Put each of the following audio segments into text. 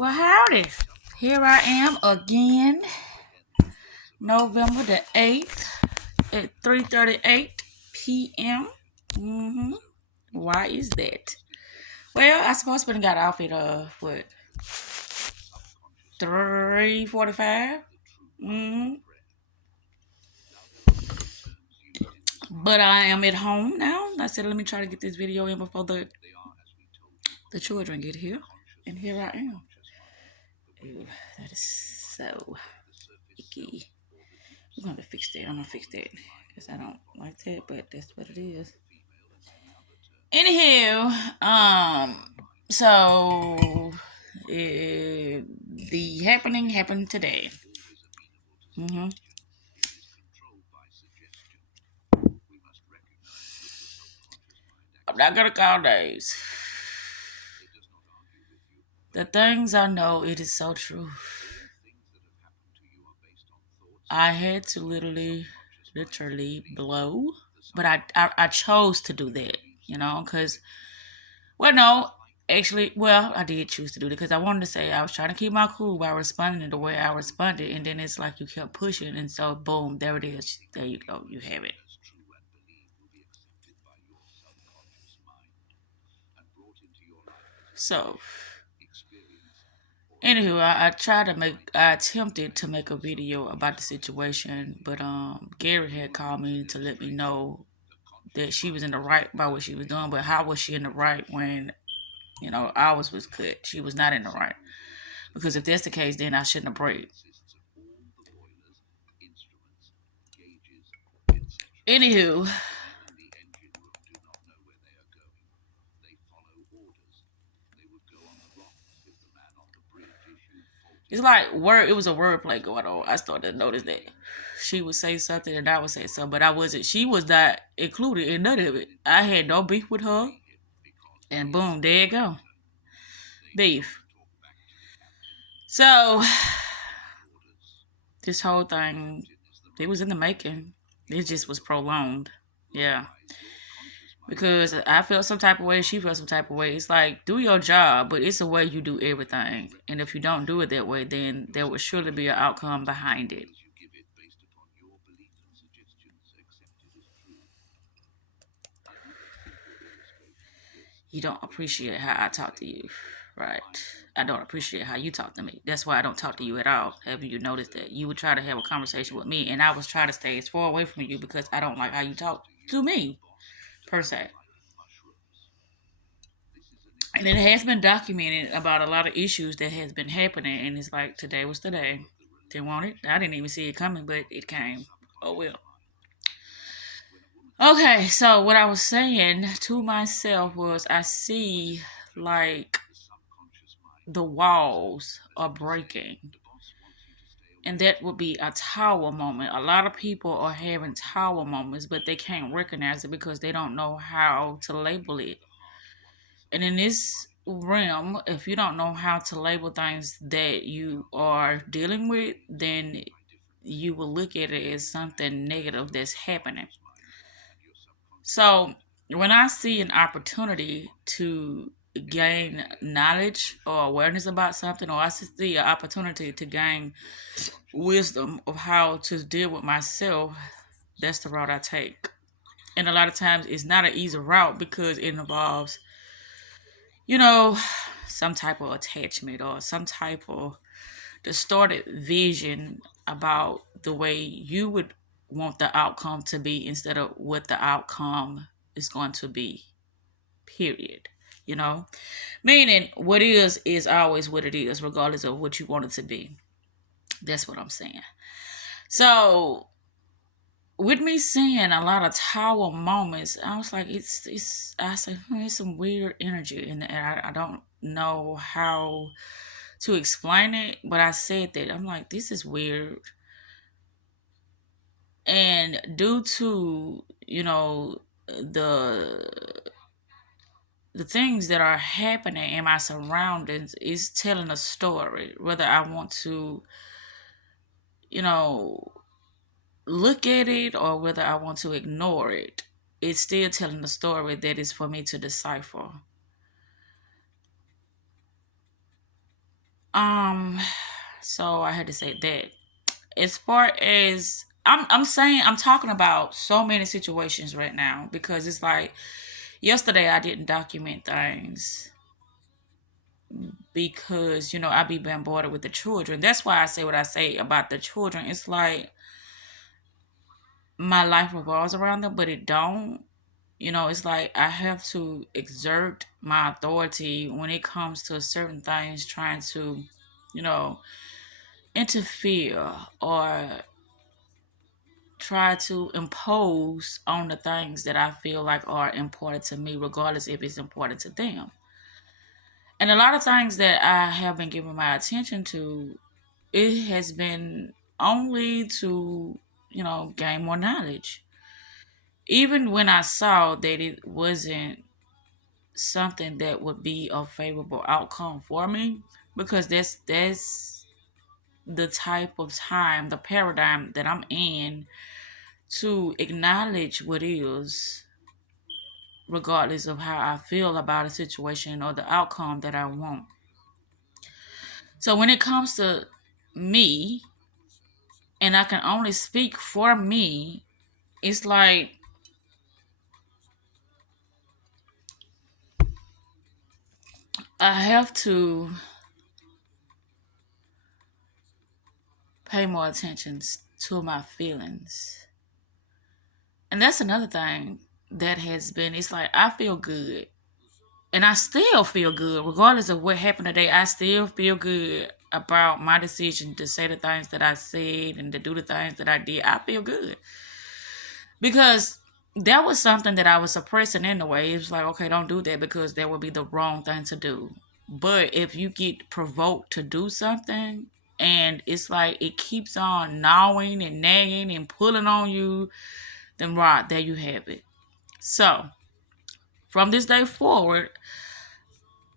Well, howdy. Here I am again, November the 8th at 3:38 p.m. Why is that? Well, I supposed to got off at, what, 3:45? But I am at home now. I said, let me try to get this video in before the children get here. And here I am. Ew, that is so icky. I'm going to fix that. I'm going to fix that. Because I don't like that, but that's what it is. Anywho, so the happening happened today. I'm not gonna call names. The things I know, it is so true. I had to literally blow, but I chose to do that, because, well, no, actually, well, I did choose to do it because I wanted to say I was trying to keep my cool by responding the way I responded, and then it's like you kept pushing, and so boom, there it is. There you go, you have it. So, anywho, I attempted to make a video about the situation, but Gary had called me to let me know that she was in the right by what she was doing, but how was she in the right when, ours was cut? She was not in the right. Because if that's the case, then I shouldn't have prayed. Anywho, it's like it was a wordplay going on. I started to notice that she would say something and I would say something, but I wasn't. She was not included in none of it. I had no beef with her, and boom, there you go, beef. So this whole thing, it was in the making. It just was prolonged. Yeah. Because I felt some type of way, she felt some type of way. It's like, do your job, but it's a way you do everything. And if you don't do it that way, then there will surely be an outcome behind it. You don't appreciate how I talk to you, right? I don't appreciate how you talk to me. That's why I don't talk to you at all. Have you noticed that? You would try to have a conversation with me, and I was trying to stay as far away from you because I don't like how you talk to me, per se. And it has been documented about a lot of issues that has been happening, and it's like today was the day. Didn't want it. I didn't even see it coming, but it came. Oh well. Okay, so what I was saying to myself was I see like the walls are breaking. And that would be a tower moment. A lot of people are having tower moments, but they can't recognize it because they don't know how to label it. And in this realm, if you don't know how to label things that you are dealing with, then you will look at it as something negative that's happening. So when I see an opportunity to gain knowledge or awareness about something, or I see an opportunity to gain wisdom of how to deal with myself, that's the route I take. And a lot of times it's not an easy route because it involves, some type of attachment or some type of distorted vision about the way you would want the outcome to be instead of what the outcome is going to be. Period. Meaning what is always what it is, regardless of what you want it to be. That's what I'm saying. So with me seeing a lot of tower moments, I was like, I said, it's some weird energy in the air. I don't know how to explain it, but I said that. I'm like, this is weird. And due to, the the things that are happening in my surroundings is telling a story, whether I want to, you know, look at it or whether I want to ignore it. It's still telling a story that is for me to decipher. Um, so I had to say that. As far as I'm saying, I'm talking about so many situations right now because it's like yesterday I didn't document things because I be bombarded with the children. That's why I say what I say about the children. It's like my life revolves around them, but it don't. It's like I have to exert my authority when it comes to certain things, trying to, you know, interfere or try to impose on the things that I feel like are important to me, regardless if it's important to them. And a lot of things that I have been giving my attention to, it has been only to, gain more knowledge. Even when I saw that it wasn't something that would be a favorable outcome for me, because that's the type of time, the paradigm that I'm in, to acknowledge what is, regardless of how I feel about a situation or the outcome that I want. So when it comes to me, and I can only speak for me, it's like I have to pay more attention to my feelings. And that's another thing that has been, it's like I feel good. And I still feel good, regardless of what happened today. I still feel good about my decision to say the things that I said and to do the things that I did. I feel good because that was something that I was suppressing anyway. It was like, okay, don't do that because that would be the wrong thing to do. But if you get provoked to do something and it's like it keeps on gnawing and nagging and pulling on you, then right, there you have it. So from this day forward,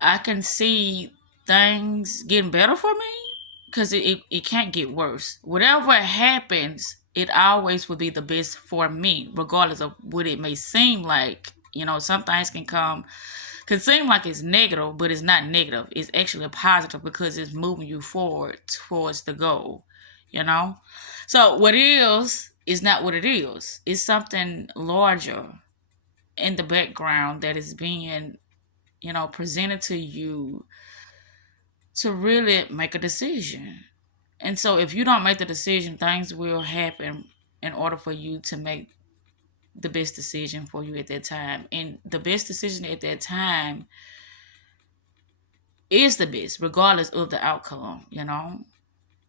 I can see things getting better for me because it can't get worse. Whatever happens, it always will be the best for me, regardless of what it may seem like. Some things can seem like it's negative, but it's not negative. It's actually a positive because it's moving you forward towards the goal, you know? So what is not what it is. It's something larger in the background that is being, presented to you to really make a decision. And so if you don't make the decision, things will happen in order for you to make the best decision for you at that time. And the best decision at that time is the best, regardless of the outcome.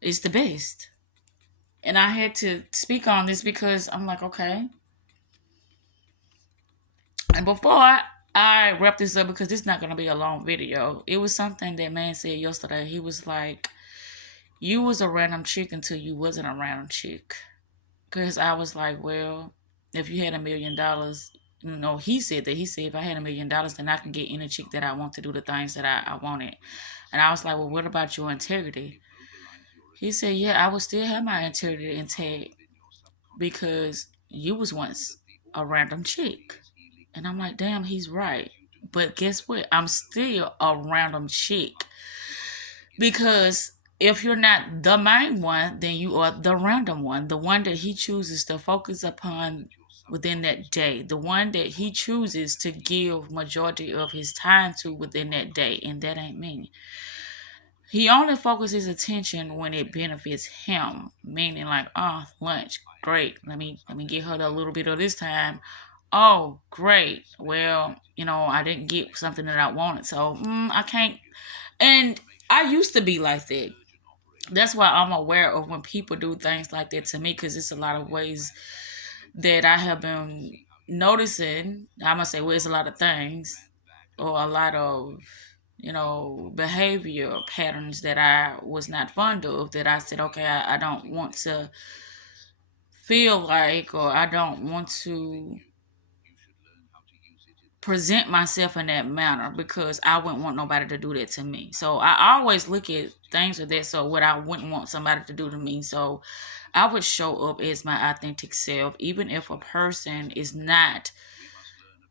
It's the best. And I had to speak on this because I'm like, okay. And before I wrap this up, because this is not going to be a long video, it was something that man said yesterday. He was like, you was a random chick until you wasn't a random chick. Because I was like, well, if you had $1 million, he said that. He said, if I had $1 million, then I can get any chick that I want to do the things that I wanted. And I was like, well, what about your integrity? He said, yeah, I would still have my integrity intact because you was once a random chick. And I'm like, damn, he's right. But guess what? I'm still a random chick because if you're not the main one, then you are the random one, the one that he chooses to focus upon within that day, the one that he chooses to give majority of his time to within that day, and that ain't me. He only focuses attention when it benefits him, meaning like, oh, lunch, great. Let me get her a little bit of this time. Oh, great. Well, I didn't get something that I wanted, so I can't. And I used to be like that. That's why I'm aware of when people do things like that to me, because it's a lot of ways that I have been noticing. I'm gonna say, well, it's a lot of things or a lot of behavior patterns that I was not fond of, that I said, okay, I don't want to feel like, or I don't want to present myself in that manner because I wouldn't want nobody to do that to me. So I always look at things with that. So what I wouldn't want somebody to do to me. So I would show up as my authentic self, even if a person is not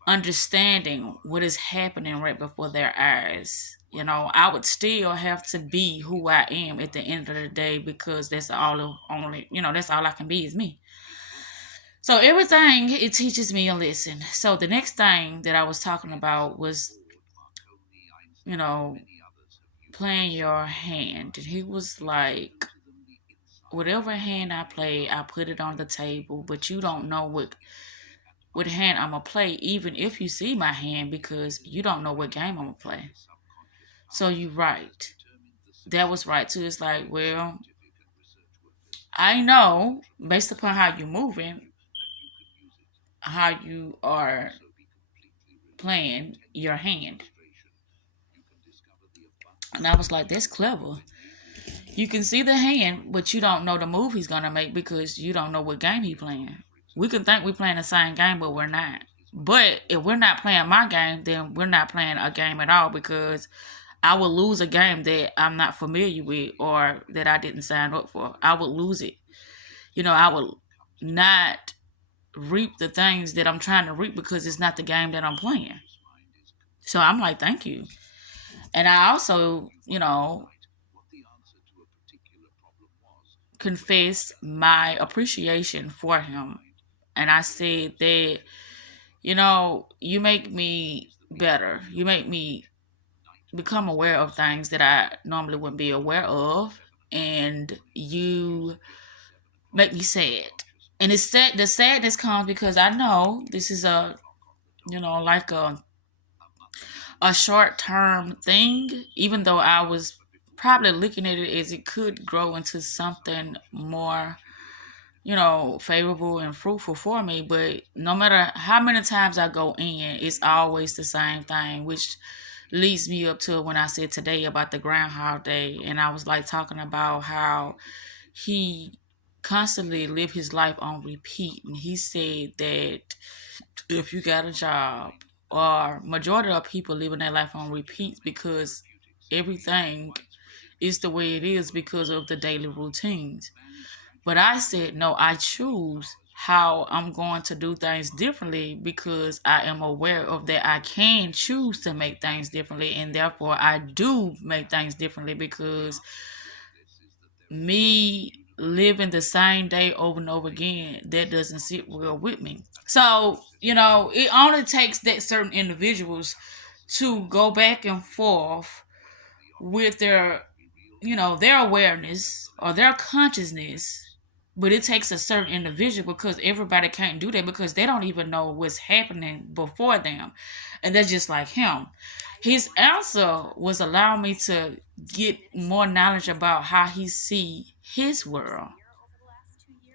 understanding what is happening right before their eyes. I would still have to be who I am at the end of the day because that's all only, that's all I can be is me. So everything it teaches me a lesson. So the next thing that I was talking about was, you know, playing your hand. And he was like, whatever hand I play, I put it on the table, but you don't know what hand I'm gonna play, even if you see my hand, because you don't know what game I'm gonna play. So you right. That was right too. It's like, well, I know based upon how you're moving, how you are playing your hand. And I was like, that's clever. You can see the hand, but you don't know the move he's gonna make because you don't know what game he's playing. We can think we're playing the same game, but we're not. But if we're not playing my game, then we're not playing a game at all because I would lose a game that I'm not familiar with or that I didn't sign up for. I would lose it. I would not reap the things that I'm trying to reap because it's not the game that I'm playing. So I'm like, thank you. And I also, confessed my appreciation for him. And I said that, you make me better. You make me become aware of things that I normally wouldn't be aware of. And you make me sad. And it's sad. The sadness comes because I know this is like a short term thing, even though I was probably looking at it as it could grow into something more, favorable and fruitful for me. But no matter how many times I go in, it's always the same thing, which leads me up to when I said today about the Groundhog Day. And I was like talking about how he constantly lived his life on repeat. And he said that if you got a job, or majority of people living their life on repeats because everything is the way it is because of the daily routines. But I said, no, I choose how I'm going to do things differently because I am aware of that I can choose to make things differently, and therefore I do make things differently because me living the same day over and over again, that doesn't sit well with me. So, it only takes that certain individuals to go back and forth with their awareness or their consciousness. But it takes a certain individual because everybody can't do that because they don't even know what's happening before them. And that's just like him. His answer was allowing me to get more knowledge about how he see his world.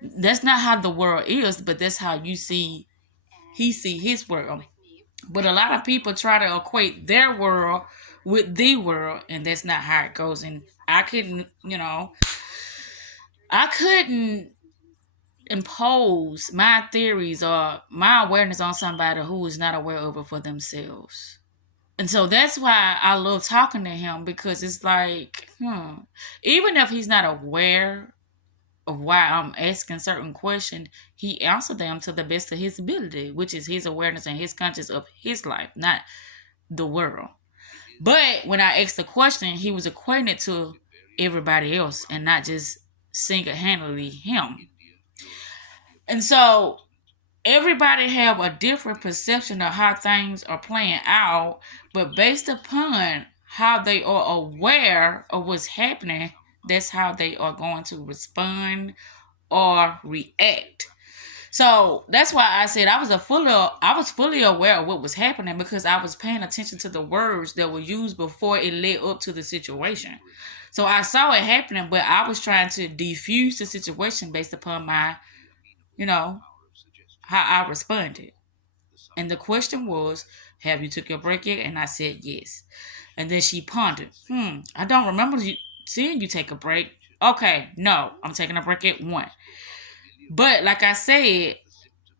That's not how the world is, but that's how he see his world. But a lot of people try to equate their world with the world, and that's not how it goes. And I couldn't impose my theories or my awareness on somebody who is not aware of it for themselves. And so that's why I love talking to him because it's like, even if he's not aware of why I'm asking certain questions, he answered them to the best of his ability, which is his awareness and his conscious of his life, not the world. But when I asked the question, he was acquainted to everybody else and not just single handedly him. And so everybody have a different perception of how things are playing out, but based upon how they are aware of what's happening, that's how they are going to respond or react. So that's why I said I was fully aware of what was happening because I was paying attention to the words that were used before it led up to the situation. So I saw it happening, but I was trying to defuse the situation based upon my, you know, how I responded. And the question was, have you took your break yet? And I said yes. And then she pondered, I don't remember seeing you take a break. Okay, no, I'm taking a break at 1. But like I said,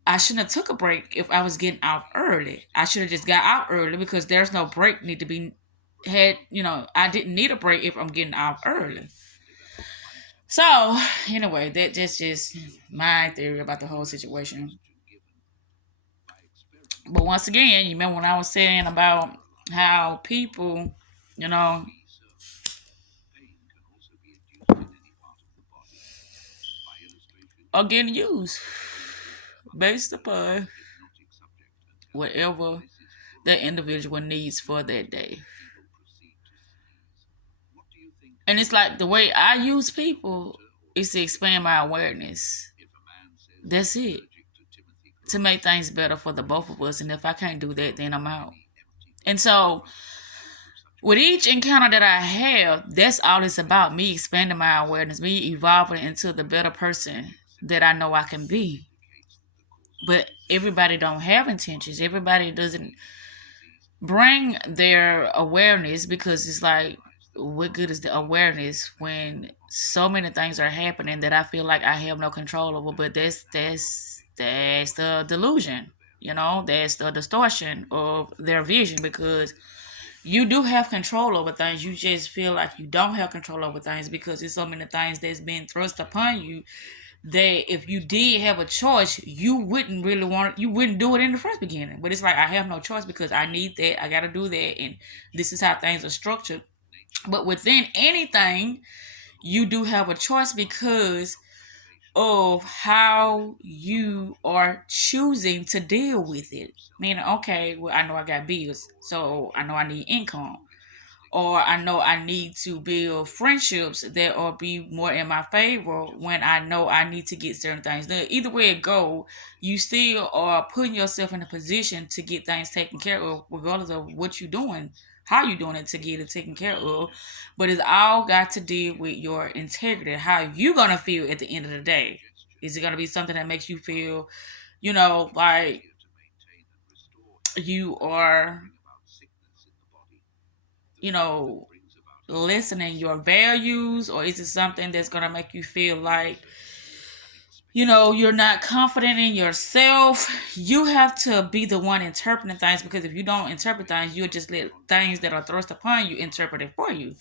I shouldn't have took a break if I was getting out early. I should have just got out early because there's no break need to be had. I didn't need a break if I'm getting out early. So anyway, that's just my theory about the whole situation. But once again, you remember when I was saying about how people, you know, are getting used based upon whatever that individual needs for that day. And it's like the way I use people is to expand my awareness. That's it. To make things better for the both of us. And if I can't do that, then I'm out. And so with each encounter that I have, that's all it's about. Me expanding my awareness, me evolving into the better person that I know I can be. But everybody don't have intentions. Everybody doesn't bring their awareness, because it's like, what good is the awareness when so many things are happening that I feel like I have no control over? But that's the delusion, that's the distortion of their vision, because you do have control over things. You just feel like you don't have control over things because there's so many things that's been thrust upon you that if you did have a choice, you wouldn't really want it, you wouldn't do it in the first beginning. But it's like, I have no choice because I need that, I gotta do that, and this is how things are structured. But within anything, you do have a choice because of how you are choosing to deal with it. Meaning, okay, well, I know I got bills, so I know I need income, or I know I need to build friendships that will be more in my favor when I know I need to get certain things done. Either way it go, you still are putting yourself in a position to get things taken care of, regardless of what you're doing, how you're doing it to get it taken care of. But it's all got to deal with your integrity, how you gonna feel at the end of the day. Is it gonna be something that makes you feel, like you are, you know, listening your values, or is it something that's going to make you feel like, you're not confident in yourself? You have to be the one interpreting things, because if you don't interpret things, you'll just let things that are thrust upon you interpret it for you.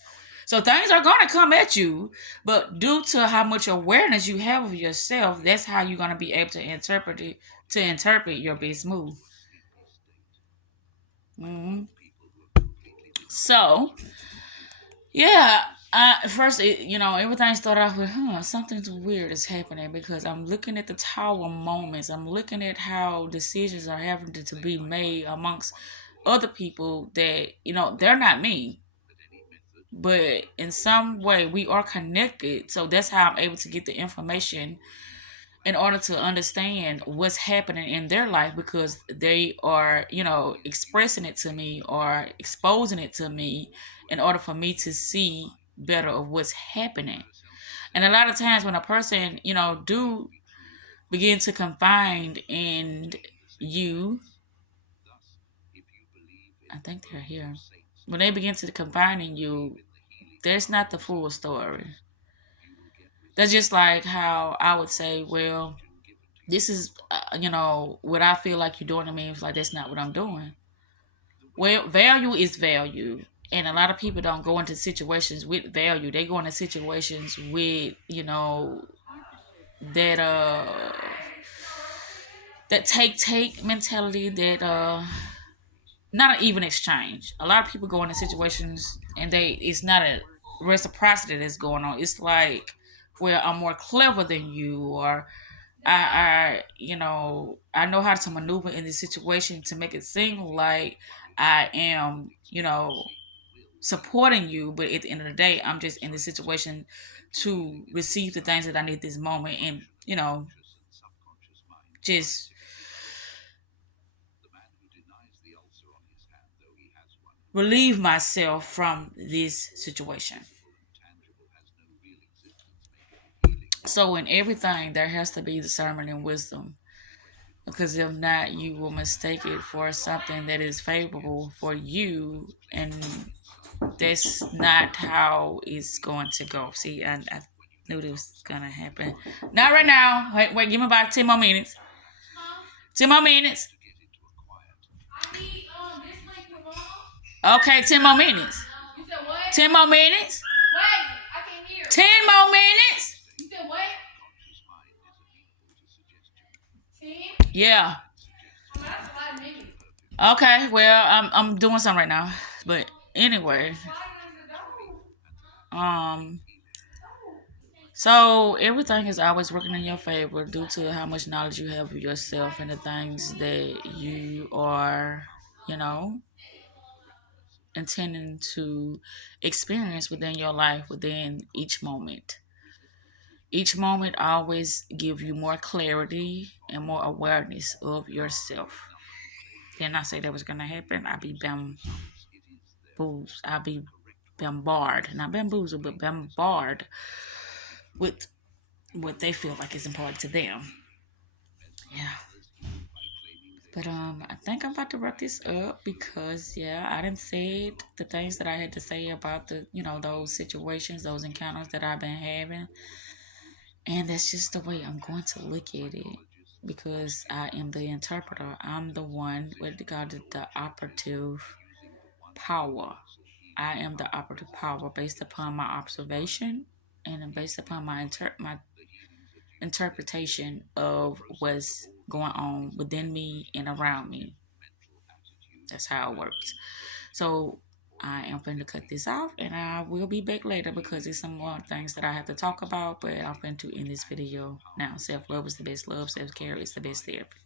So things are going to come at you, but due to how much awareness you have of yourself, that's how you're going to be able to interpret it, to interpret your best move. hmm So, yeah, first, everything started off with, something weird is happening, because I'm looking at the tower moments. I'm looking at how decisions are having to be made amongst other people that, they're not me, but in some way we are connected. So that's how I'm able to get the information in order to understand what's happening in their life, because they are, expressing it to me or exposing it to me in order for me to see better of what's happening. And a lot of times when a person, do begin to confine in you, I think they're here. When they begin to confine in you, there's not the full story. That's just like how I would say, well, this is, what I feel like you're doing to me. It's like, that's not what I'm doing. Well, value is value. And a lot of people don't go into situations with value. They go into situations with, that that take mentality, that not an even exchange. A lot of people go into situations and it's not a reciprocity that's going on. It's like, well, I'm more clever than you, or I know how to maneuver in this situation to make it seem like I am, supporting you, but at the end of the day, I'm just in this situation to receive the things that I need this moment, and just relieve myself from this situation. So in everything, there has to be discernment and wisdom, because if not, you will mistake it for something that is favorable for you, and that's not how it's going to go. See, I knew this was gonna happen. Not right now. Wait, give me about 10 more minutes. 10 more minutes. Okay, 10 more minutes. 10 more minutes. 10 more minutes. Yeah. Okay, well, I'm doing something right now. But anyway. Um, so everything is always working in your favor due to how much knowledge you have of yourself and the things that you are, you know, intending to experience within your life within each moment. Each moment always give you more clarity and more awareness of yourself. Then I say that was gonna happen. I'll be bombarded, not bamboozled, but bombarded with what they feel like is important to them. Yeah. But I think I'm about to wrap this up because yeah, I didn't say the things that I had to say about the those situations, those encounters that I've been having, and that's just the way I'm going to look at it because I am the interpreter. I'm the one what they call it, the operative power. I am the operative power based upon my observation and then based upon my interpretation of what's going on within me and around me. That's how it works. So I am going to cut this off and I will be back later because there's some more things that I have to talk about, but I'm going to end this video now. Self love is the best love, self care is the best therapy.